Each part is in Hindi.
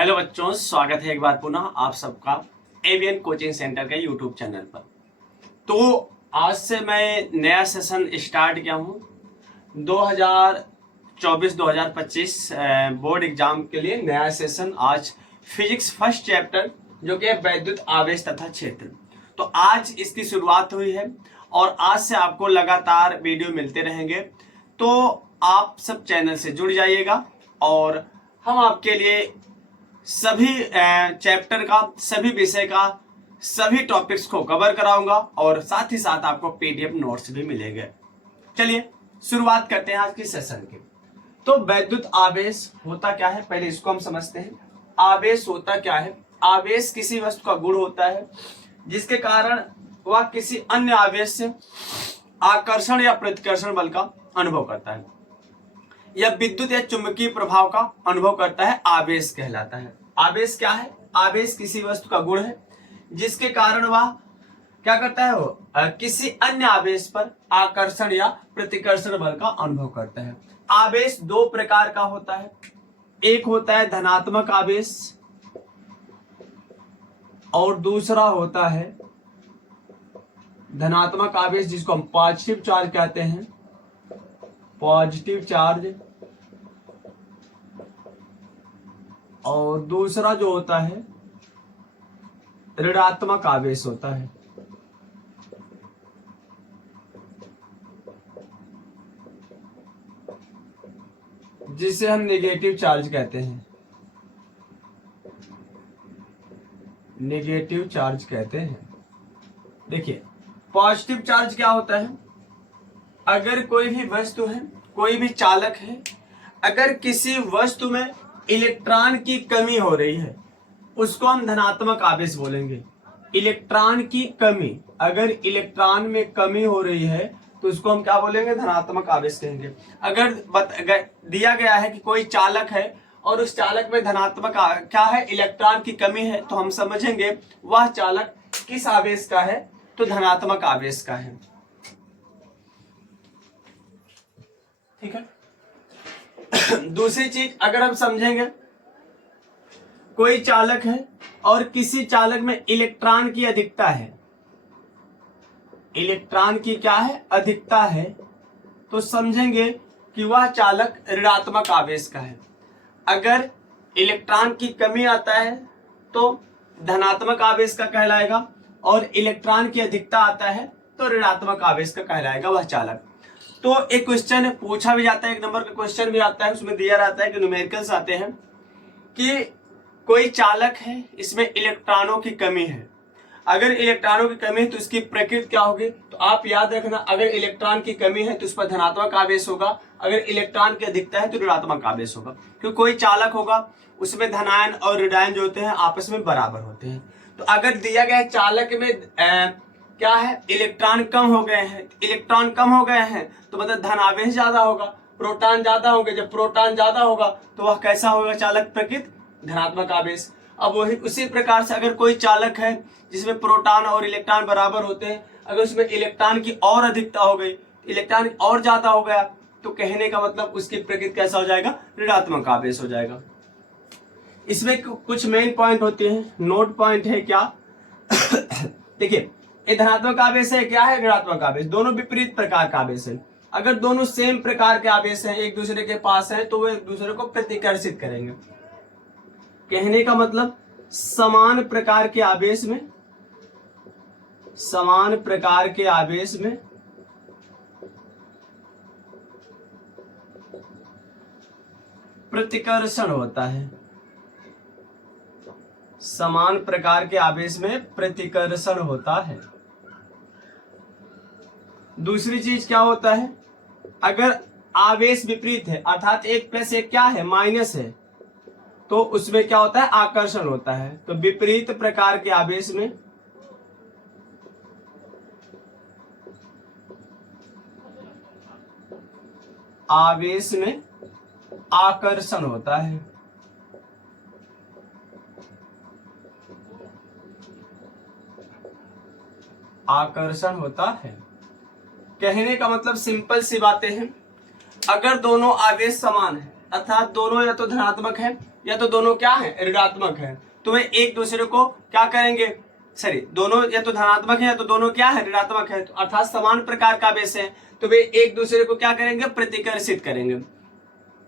हेलो बच्चों, स्वागत है एक बार पुनः आप सबका एवियन कोचिंग सेंटर के यूट्यूब चैनल पर। तो आज से मैं नया सेशन स्टार्ट किया हूँ 2024-2025 बोर्ड एग्जाम के लिए नया सेशन। आज फिजिक्स फर्स्ट चैप्टर जो कि वैद्युत आवेश तथा क्षेत्र, तो आज इसकी शुरुआत हुई है और आज से आपको लगातार वीडियो मिलते रहेंगे। तो आप सब चैनल से जुड़ जाइएगा और हम आपके लिए सभी चैप्टर का, सभी विषय का, सभी टॉपिक्स को कवर कराऊंगा और साथ ही साथ आपको पीडीएफ नोट्स भी मिलेंगे। चलिए शुरुआत करते हैं आज की सेशन की। तो वैद्युत आवेश होता क्या है, पहले इसको हम समझते हैं। आवेश होता क्या है? आवेश किसी वस्तु का गुण होता है जिसके कारण वह किसी अन्य आवेश से आकर्षण या प्रतिकर्षण बल का अनुभव करता है या विद्युत या चुंबकीय प्रभाव का अनुभव करता है, आवेश कहलाता है। आवेश क्या है? आवेश किसी वस्तु का गुण है जिसके कारण वह क्या करता है, वो किसी अन्य आवेश पर आकर्षण या प्रतिकर्षण बल का अनुभव करता है। आवेश दो प्रकार का होता है, एक होता है धनात्मक आवेश और दूसरा होता है धनात्मक आवेश जिसको हम पॉजिटिव चार्ज कहते हैं, पॉजिटिव चार्ज, और दूसरा जो होता है ऋणात्मक आवेश होता है। जिसे हम नेगेटिव चार्ज कहते हैं, नेगेटिव चार्ज कहते हैं। देखिए पॉजिटिव चार्ज क्या होता है? अगर कोई भी वस्तु है, कोई भी चालक है, अगर किसी वस्तु में इलेक्ट्रॉन की कमी हो रही है उसको हम धनात्मक आवेश बोलेंगे। इलेक्ट्रॉन की कमी, अगर इलेक्ट्रॉन में कमी हो रही है तो उसको हम क्या बोलेंगे? धनात्मक आवेश कहेंगे। अगर दिया गया है कि कोई चालक है और उस चालक में धनात्मक क्या है, इलेक्ट्रॉन की कमी है, तो हम समझेंगे वह चालक किस आवेश का है? तो धनात्मक आवेश का है। ठीक है। दूसरी चीज अगर हम समझेंगे, कोई चालक है और किसी चालक में इलेक्ट्रॉन की अधिकता है, इलेक्ट्रॉन की क्या है? अधिकता है, तो समझेंगे कि वह चालक ऋणात्मक आवेश का है। अगर इलेक्ट्रॉन की कमी आता है तो धनात्मक आवेश का कहलाएगा और इलेक्ट्रॉन की अधिकता आता है तो ऋणात्मक आवेश का कहलाएगा वह चालक। तो एक क्वेश्चन पूछा भी जाता है, एक नंबर का क्वेश्चन भी आता है, उसमें दिया रहता है कि न्यूमेरिकल्स आते हैं कि कोई चालक है, इसमें इलेक्ट्रॉनों की कमी है। अगर इलेक्ट्रॉनों की कमी है तो इसकी प्रकृति क्या होगी? तो आप याद रखना, अगर इलेक्ट्रॉन की कमी है तो उस पर धनात्मक आवेश होगा, अगर इलेक्ट्रॉन की अधिकता है तो ऋणात्मक आवेश होगा। क्योंकि कोई चालक होगा उसमें धनायन और ऋणायन जो होते हैं आपस में बराबर होते हैं। तो अगर दिया गया चालक में क्या है, इलेक्ट्रॉन कम हो गए हैं, इलेक्ट्रॉन कम हो गए हैं तो मतलब धनावेश ज्यादा होगा, प्रोटॉन ज्यादा होंगे। जब प्रोटॉन ज्यादा होगा तो वह कैसा होगा चालक? प्रकृति धनात्मक आवेश। अब वही उसी प्रकार से अगर कोई चालक है जिसमें प्रोटॉन और इलेक्ट्रॉन बराबर होते हैं, अगर उसमें इलेक्ट्रॉन की और अधिकता हो गई, इलेक्ट्रॉन और ज्यादा हो गया, तो कहने का मतलब उसकी प्रकृति कैसा हो जाएगा? ऋणात्मक आवेश हो जाएगा। इसमें कुछ मेन पॉइंट होते हैं, नोट पॉइंट है क्या? देखिए ये धनात्मक आवेश है, क्या है? ऋणात्मक आवेश। दोनों विपरीत प्रकार का आवेश है। अगर दोनों सेम प्रकार के आवेश हैं, एक दूसरे के पास हैं, तो वे एक दूसरे को प्रतिकर्षित करेंगे। कहने का मतलब समान प्रकार के आवेश में, समान प्रकार के आवेश में प्रतिकर्षण होता है, समान प्रकार के आवेश में प्रतिकर्षण होता है। दूसरी चीज क्या होता है? अगर आवेश विपरीत है, अर्थात 1+1 क्या है? माइनस है, तो उसमें क्या होता है? आकर्षण होता है। तो विपरीत प्रकार के आवेश में आकर्षण होता है। आकर्षण होता है। कहने का मतलब सिंपल सी बातें हैं, अगर दोनों आवेश समान है, अर्थात दोनों या तो धनात्मक है या तो दोनों क्या है, ऋणात्मक है, तो वे एक दूसरे को क्या करेंगे, सॉरी दोनों या तो धनात्मक है या तो दोनों क्या है, ऋणात्मक है, तो अर्थात समान प्रकार का आवेश है, तो वे एक दूसरे को क्या करेंगे, प्रतिकर्षित करेंगे।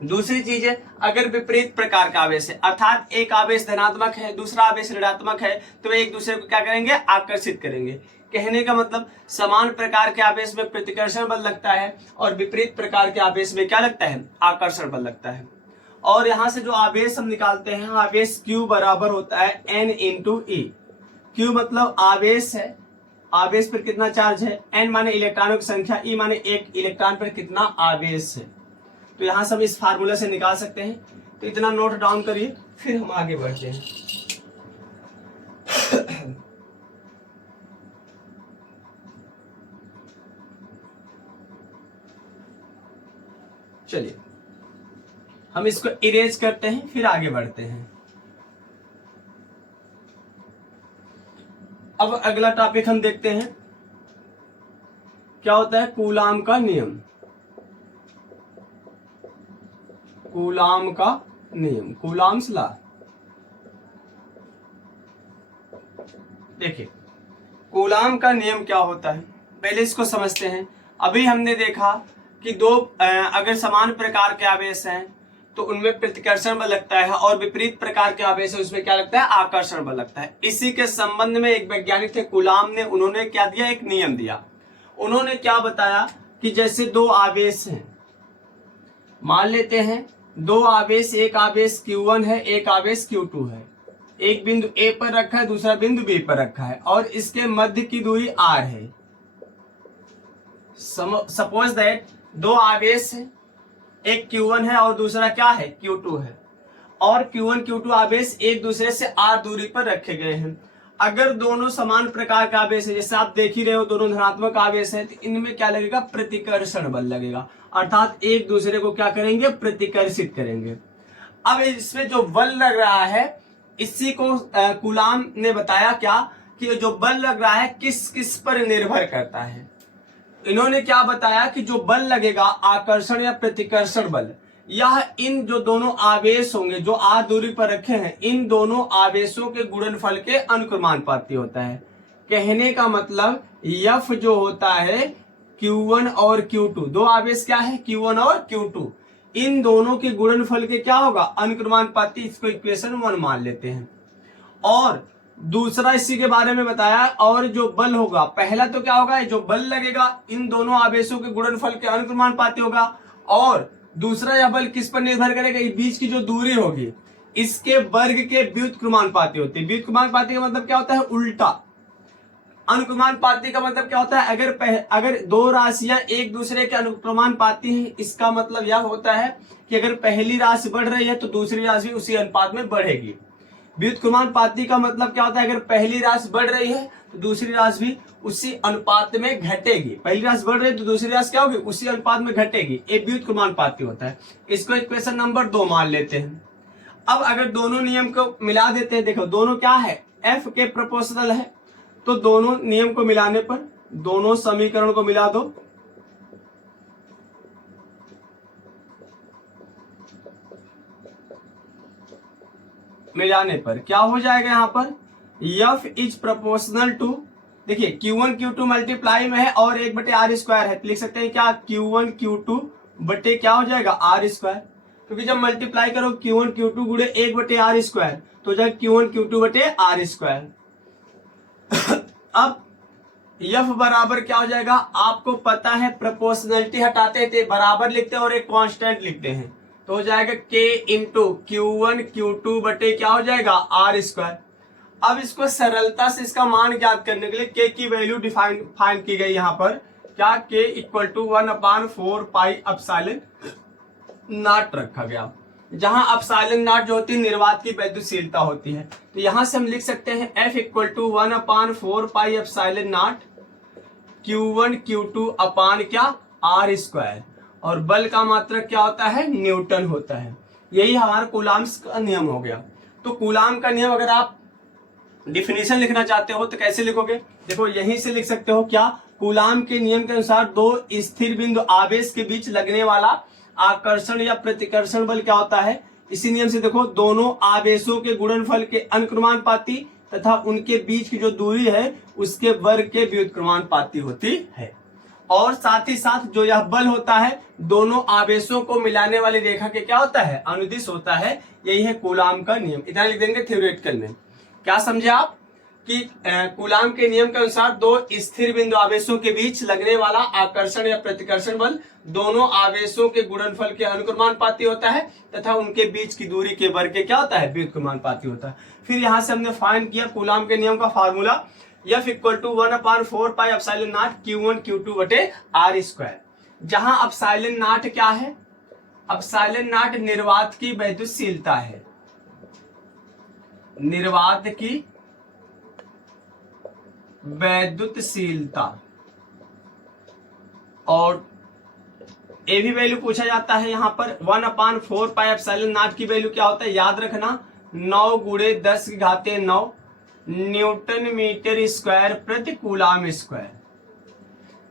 दूसरी चीज है, अगर विपरीत प्रकार का आवेश है, अर्थात एक आवेश धनात्मक है दूसरा आवेश ऋणात्मक है, तो वे एक दूसरे को क्या करेंगे, आकर्षित करेंगे। कहने का मतलब समान प्रकार के आवेश में प्रतिकर्षण बल लगता है और विपरीत प्रकार के आवेश में क्या लगता है, आकर्षण बल लगता है। और यहां से जो आवेश हम निकालते हैं, आवेश Q बराबर होता है N इंटू E। Q मतलब आवेश है, आवेश पर कितना चार्ज है, N माने इलेक्ट्रॉनों की संख्या, E माने एक इलेक्ट्रॉन पर कितना आवेश है। तो यहां से हम इस फार्मूला से निकाल सकते हैं। तो इतना नोट डाउन करिए, फिर हम आगे बढ़ते हैं। चलिए हम इसको इरेज करते हैं, फिर आगे बढ़ते हैं। अब अगला टॉपिक हम देखते हैं, क्या होता है कूलाम का नियम। कूलाम का नियम, कूलाम्स लॉ। देखिए कूलाम का नियम क्या होता है, पहले इसको समझते हैं। अभी हमने देखा कि अगर समान प्रकार के आवेश हैं तो उनमें प्रतिकर्षण बल लगता है और विपरीत प्रकार के आवेश है उसमें क्या लगता है, आकर्षण बल लगता है। इसी के संबंध में एक वैज्ञानिक थे कूलाम ने, उन्होंने क्या दिया, एक नियम दिया। उन्होंने क्या बताया कि जैसे दो आवेश हैं, मान लेते हैं दो आवेश, एक आवेश Q1 है एक आवेश Q2 है, एक बिंदु A पर रखा है दूसरा बिंदु B पर रखा है और इसके मध्य की दूरी R है। सपोज दैट दो आवेश है, एक Q1 है और दूसरा क्या है, Q2 है, और Q1 Q2 आवेश एक दूसरे से R दूरी पर रखे गए हैं। अगर दोनों समान प्रकार का आवेश है, जैसे आप देख ही रहे हो दोनों धनात्मक आवेश है, तो इनमें क्या लगेगा, प्रतिकर्षण बल लगेगा, अर्थात एक दूसरे को क्या करेंगे, प्रतिकर्षित करेंगे। अब इसमें जो बल लग रहा है इसी को कूलाम ने बताया क्या, कि जो बल लग रहा है किस किस पर निर्भर करता है। इन्होंने क्या बताया कि जो बल लगेगा आकर्षण या प्रतिकर्षण बल, यह इन जो दोनों आवेश होंगे जो R दूरी पर रखे हैं, इन दोनों आवेशों के गुणनफल के अनुक्रमानुपाती होता है। कहने का मतलब F जो होता है Q1 और Q2, दो आवेश क्या है, Q1 और Q2, इन दोनों के गुणनफल के क्या होगा, अनुक्रमानुपाती। इसको इक्वेशन 1 मान लेते हैं। और दूसरा इसी के बारे में बताया, और जो बल होगा, पहला तो क्या होगा, जो बल लगेगा इन दोनों आवेशों के गुणनफल के अनुक्रमानुपाती होगा, और दूसरा यह बल किस पर निर्भर करेगा, ये बीच की जो दूरी होगी इसके वर्ग के व्युत्क्रमानुपाती होती है। व्युत्क्रमानुपाती का मतलब क्या होता है, उल्टा। अनुक्रमानुपाती का मतलब क्या होता है, अगर दो राशियां एक दूसरे के अनुक्रमानुपाती हैं, इसका मतलब यह होता है कि अगर पहली राशि बढ़ रही है तो दूसरी राशि उसी अनुपात में बढ़ेगी। व्युत्क्रमानुपाती का मतलब क्या होता है, अगर पहली राशि बढ़ रही है तो दूसरी राशि भी उसी अनुपात में घटेगी। पहली राशि बढ़ रही है तो दूसरी राशि क्या होगी, उसी अनुपात में घटेगी। ये व्युत्क्रमानुपाती होता है। इसको इक्वेशन नंबर 2 मान लेते हैं। अब अगर दोनों नियम को मिला देते हैं, देखो दोनों क्या है, F के प्रोपोर्शनल है, तो दोनों नियम को मिलाने पर, दोनों समीकरण को मिला दो, मिलाने पर क्या हो जाएगा, यहां पर F इज प्रोपोर्शनल टू, देखिए Q1 Q2 मल्टीप्लाई में है और 1/r² है, तो लिख सकते हैं क्या, Q1 Q2 बटे क्या हो जाएगा, r², क्योंकि जब मल्टीप्लाई करो Q1 Q2 गुणे 1/r² तो जाएगा Q1 Q2 बटे r²। अब F बराबर क्या हो जाएगा, आपको पता है प्रोपोर्शनलिटी हटाते थे बराबर लिखते हैं और एक कांस्टेंट लिखते हैं, तो हो जाएगा K इंटू Q1 Q2 बटे क्या हो जाएगा, r²। अब इसको सरलता से इसका मान ज्ञात करने के लिए K की वैल्यू फाइंड की गई यहाँ पर, क्या, K equal to 1/4 pi epsilon not रखा गया, जहां एप्सिलॉन नॉट जो होती है निर्वात की वैद्युतशीलता होती है। तो यहां से हम लिख सकते हैं F equal to 1/4 pi epsilon not Q1 Q2 upon क्या, r², और बल का मात्रक क्या होता है, न्यूटन होता है। यही हमारा कूलाम्स का नियम हो गया। तो कूलाम का नियम अगर आप डिफिनेशन लिखना चाहते हो तो कैसे लिखोगे, देखो यहीं से लिख सकते हो, क्या, कूलाम के नियम के अनुसार दो स्थिर बिंदु आवेश के बीच लगने वाला आकर्षण या प्रतिकर्षण बल क्या होता है, इसी नियम से देखो दोनों आवेशों के गुणनफल के अनुक्रमानुपाती तथा उनके बीच की जो दूरी है उसके वर्ग के व्युत्क्रमानुपाती होती है। और साथ ही साथ जो यह बल होता है दोनों आवेशों को मिलाने वाली रेखा के क्या होता है, अनुदिश होता है। यही है कूलाम का नियम। इतना लिख देंगे थ्योरेटिकल में। क्या समझे आप कि कूलाम के नियम के अनुसार दो स्थिर बिंदु आवेशों के बीच लगने वाला आकर्षण या प्रतिकर्षण बल दोनों आवेशों के गुणनफल के अनुक्रमानुपाती होता है तथा उनके बीच की दूरी के वर्ग के क्या होता है, व्युत्क्रमानुपाती होता है। फिर यहां से हमने फाइंड किया कूलाम के नियम का formula F equal to 1/4 pi epsilon not Q1 Q2 बटे R स्क्वायर, जहां एप्सिलॉन नॉट क्या है, एप्सिलॉन नॉट निर्वात की वैद्युतशीलता है, निर्वात की वैद्युतशीलता। और ए भी वैल्यू पूछा जाता है यहाँ पर 1/4 पाई एप्सिलॉन नॉट की वैल्यू क्या होता है, याद रखना 9 गुणे 10 की घाते 9 न्यूटन मीटर स्क्वायर प्रति कूलाम स्क्वायर।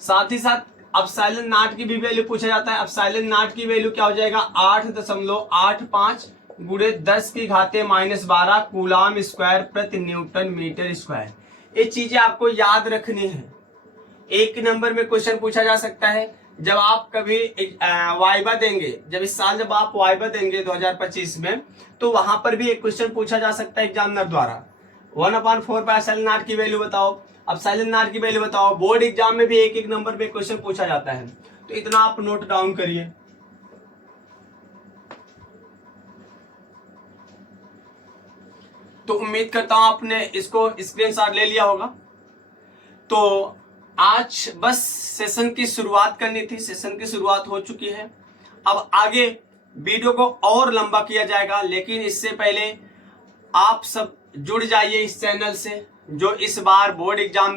साथ ही साथ एप्सिलॉन नॉट की भी वैल्यू पूछा जाता है। एप्सिलॉन नॉट की वैल्यू क्या हो जाएगा 8.85 गुणे 10 की घाते -12 कूलाम स्क्वायर प्रति न्यूटन मीटर स्क्वायर। ये चीजें आपको याद रखनी है। एक नंबर में क्वेश्चन पूछा जा सकता है जब आप कभी वाइवा देंगे, जब इस साल जब आप वाइवा देंगे 2025 में, तो वहां पर भी एक क्वेश्चन पूछा जा सकता है एग्जामिनर द्वारा 1/4 पाई एप्सिलॉन नॉट की वैल्यू बताओ, एप्सिलॉन नॉट की वैल्यू बताओ। बोर्ड एग्जाम में भी एक एक नंबर पे क्वेश्चन पूछा जाता है, तो इतना आप नोट डाउन करिए। तो उम्मीद करता हूं आपने इसको स्क्रीनशॉट ले लिया होगा। तो आज बस सेशन की शुरुआत करनी थी, सेशन की शुरुआत हो चुकी है। अब आगे वीडियो को और लंबा किया जाएगा, लेकिन इससे पहले आप सब जुड़ जाइए इस चैनल से जो इस बार बोर्ड एग्जाम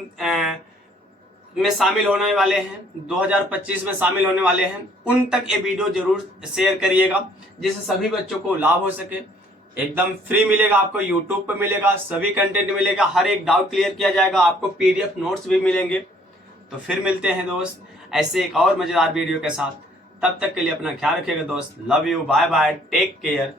में शामिल होने वाले हैं, 2025 में शामिल होने वाले हैं। उन तक ये वीडियो जरूर शेयर करिएगा जिससे सभी बच्चों को लाभ हो सके। एकदम फ्री मिलेगा आपको, यूट्यूब पे मिलेगा, सभी कंटेंट मिलेगा, हर एक डाउट क्लियर किया जाएगा, आपको पीडीएफ नोट्स भी मिलेंगे। तो फिर मिलते हैं दोस्त ऐसे एक और मजेदार वीडियो के साथ। तब तक के लिए अपना ख्याल रखिएगा दोस्त। Love you, bye bye, take care.